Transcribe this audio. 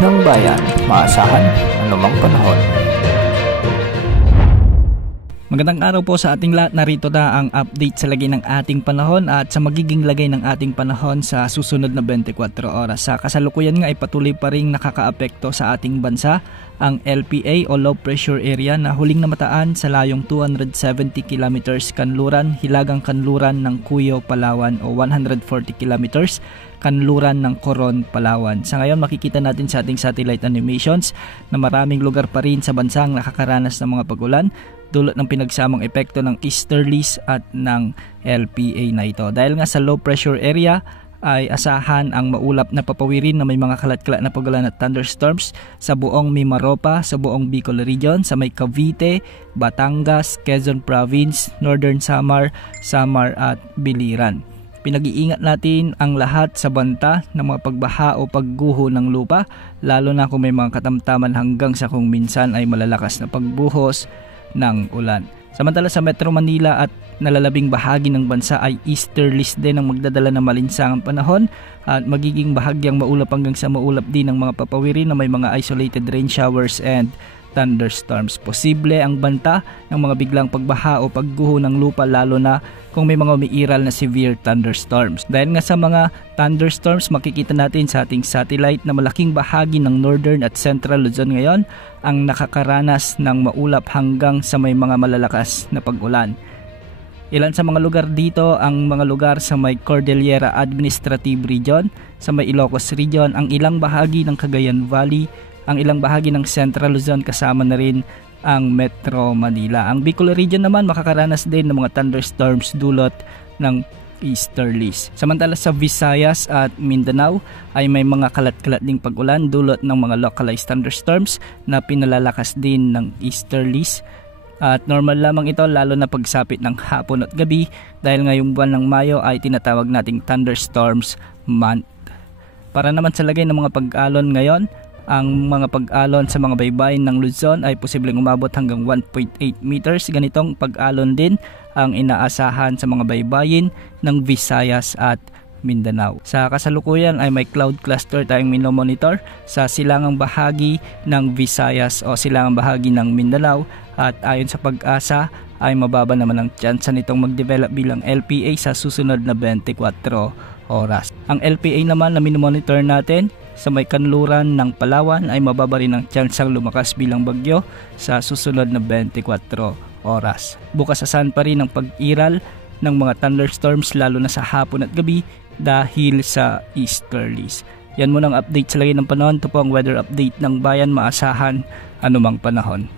ng bayan, maasahan anumang panahon. Magandang araw po sa ating lahat. Narito na ang update sa lagay ng ating panahon at sa magiging lagay ng ating panahon sa susunod na 24 oras. Sa kasalukuyan nga ay patuloy pa rin nakakaapekto sa ating bansa ang LPA o Low Pressure Area na huling namataan sa layong 270 kilometers kanluran, hilagang kanluran ng Cuyo, Palawan o 140 kilometers kanluran ng Coron, Palawan. Sa ngayon makikita natin sa ating satellite animations na maraming lugar pa rin sa bansa ang nakakaranas ng mga pagulan dulot ng pinagsamang epekto ng easterlies at ng LPA na ito. Dahil nga sa low pressure area ay asahan ang maulap na papawirin na may mga kalat-kalat na pagulan at thunderstorms sa buong Mimaropa, sa buong Bicol Region, sa may Cavite, Batangas, Quezon Province, Northern Samar, Samar at Biliran. Pinag-iingat natin ang lahat sa banta ng mga pagbaha o pagguho ng lupa, lalo na kung may mga katamtaman hanggang sa kung minsan ay malalakas na pagbuhos ng ulan. Samantala sa Metro Manila at nalalabing bahagi ng bansa ay easterlies din ang magdadala ng malinsangang panahon at magiging bahagyang maulap hanggang sa maulap din ng mga papawirin na may mga isolated rain showers and thunderstorms. Posible ang banta ng mga biglang pagbaha o pagguho ng lupa lalo na kung may mga umiiral na severe thunderstorms. Dahil nga sa mga thunderstorms, makikita natin sa ating satellite na malaking bahagi ng Northern at Central Luzon ngayon ang nakakaranas ng maulap hanggang sa may mga malalakas na pag-ulan. Ilan sa mga lugar dito ang mga lugar sa may Cordillera Administrative Region, sa may Ilocos Region, ang ilang bahagi ng Cagayan Valley, ang ilang bahagi ng Central Luzon kasama na rin ang Metro Manila. Ang Bicol Region naman makakaranas din ng mga thunderstorms dulot ng easterlies. Samantala sa Visayas at Mindanao ay may mga kalat-kalat ding pag-ulan dulot ng mga localized thunderstorms na pinalalakas din ng easterlies. At normal lamang ito lalo na pagsapit ng hapon at gabi dahil ngayong buwan ng Mayo ay tinatawag nating thunderstorms month. Para naman sa lagay ng mga pag-alon ngayon, ang mga pag-alon sa mga baybayin ng Luzon ay posibleng umabot hanggang 1.8 meters. Ganitong pag-alon din ang inaasahan sa mga baybayin ng Visayas at Mindanao. Sa kasalukuyan ay may cloud cluster tayong minomonitor sa silangang bahagi ng Visayas o silangang bahagi ng Mindanao at ayon sa pag-asa ay mababa naman ang tsansa nitong mag-develop bilang LPA sa susunod na 24 oras. Ang LPA naman na minomonitor natin sa may kanluran ng Palawan ay mababa rin ang tsansang lumakas bilang bagyo sa susunod na 24 oras. Bukas asahan pa rin ang pag-iral ng mga thunderstorms lalo na sa hapon at gabi dahil sa easterlies. Yan muna ang update sa lagay ng panahon. Ito po ang weather update ng bayan, maasahan anumang panahon.